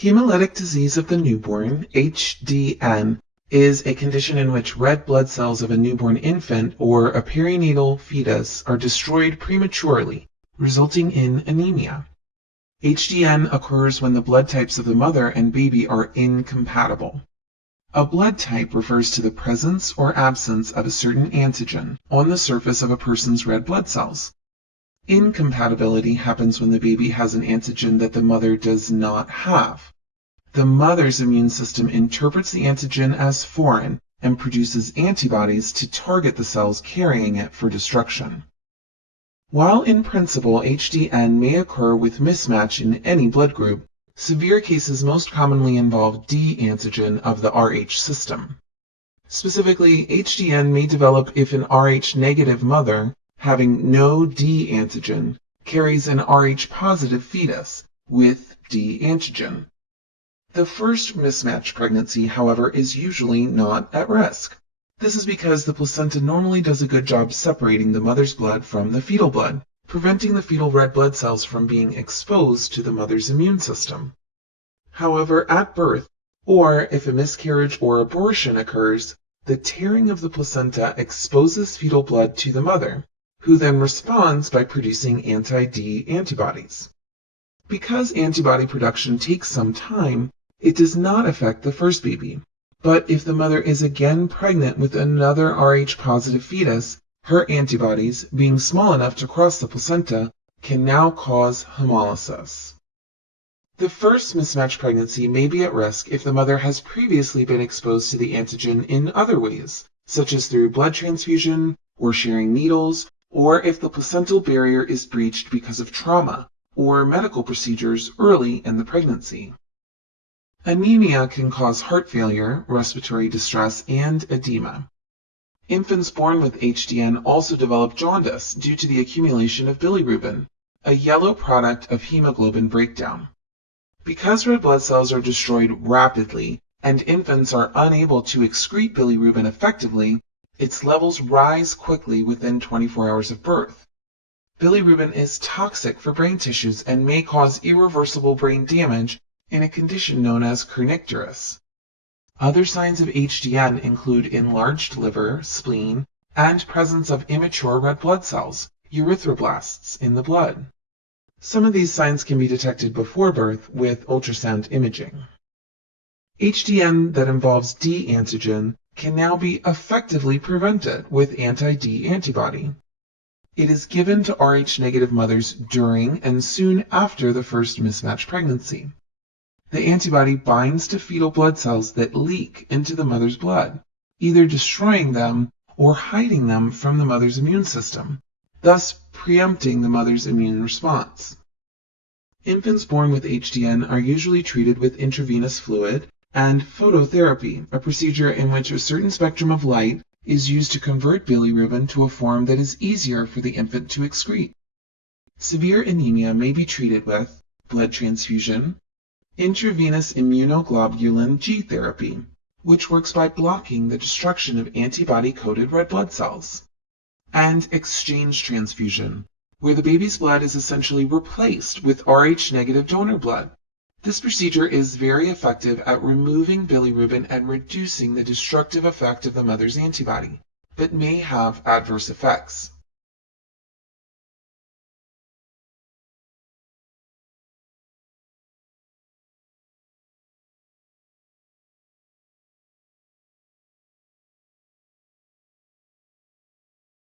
Hemolytic disease of the newborn, HDN, is a condition in which red blood cells of a newborn infant or a perinatal fetus are destroyed prematurely, resulting in anemia. HDN occurs when the blood types of the mother and baby are incompatible. A blood type refers to the presence or absence of a certain antigen on the surface of a person's red blood cells. Incompatibility happens when the baby has an antigen that the mother does not have. The mother's immune system interprets the antigen as foreign and produces antibodies to target the cells carrying it for destruction. While in principle HDN may occur with mismatch in any blood group, severe cases most commonly involve D antigen of the Rh system. Specifically, HDN may develop if an Rh negative mother, having no D antigen, carries an Rh positive fetus with D antigen. The first mismatch pregnancy, however, is usually not at risk. This is because the placenta normally does a good job separating the mother's blood from the fetal blood, preventing the fetal red blood cells from being exposed to the mother's immune system. However, at birth, or if a miscarriage or abortion occurs, the tearing of the placenta exposes fetal blood to the mother, who then responds by producing anti-D antibodies. Because antibody production takes some time, it does not affect the first baby. But if the mother is again pregnant with another Rh positive fetus, her antibodies, being small enough to cross the placenta, can now cause hemolysis. The first mismatch pregnancy may be at risk if the mother has previously been exposed to the antigen in other ways, such as through blood transfusion or sharing needles, or if the placental barrier is breached because of trauma or medical procedures early in the pregnancy. Anemia can cause heart failure, respiratory distress, and edema. Infants born with HDN also develop jaundice due to the accumulation of bilirubin, a yellow product of hemoglobin breakdown. Because red blood cells are destroyed rapidly and infants are unable to excrete bilirubin effectively, its levels rise quickly within 24 hours of birth. Bilirubin is toxic for brain tissues and may cause irreversible brain damage in a condition known as kernicterus. Other signs of HDN include enlarged liver, spleen, and presence of immature red blood cells, erythroblasts, in the blood. Some of these signs can be detected before birth with ultrasound imaging. HDN that involves D antigen can now be effectively prevented with anti-D antibody. It is given to Rh negative mothers during and soon after the first mismatch pregnancy. The antibody binds to fetal blood cells that leak into the mother's blood, either destroying them or hiding them from the mother's immune system, thus preempting the mother's immune response. Infants born with HDN are usually treated with intravenous fluid and phototherapy, a procedure in which a certain spectrum of light is used to convert bilirubin to a form that is easier for the infant to excrete. Severe anemia may be treated with blood transfusion, intravenous immunoglobulin G therapy, which works by blocking the destruction of antibody-coated red blood cells, and exchange transfusion, where the baby's blood is essentially replaced with Rh negative donor blood. This procedure is very effective at removing bilirubin and reducing the destructive effect of the mother's antibody, but may have adverse effects.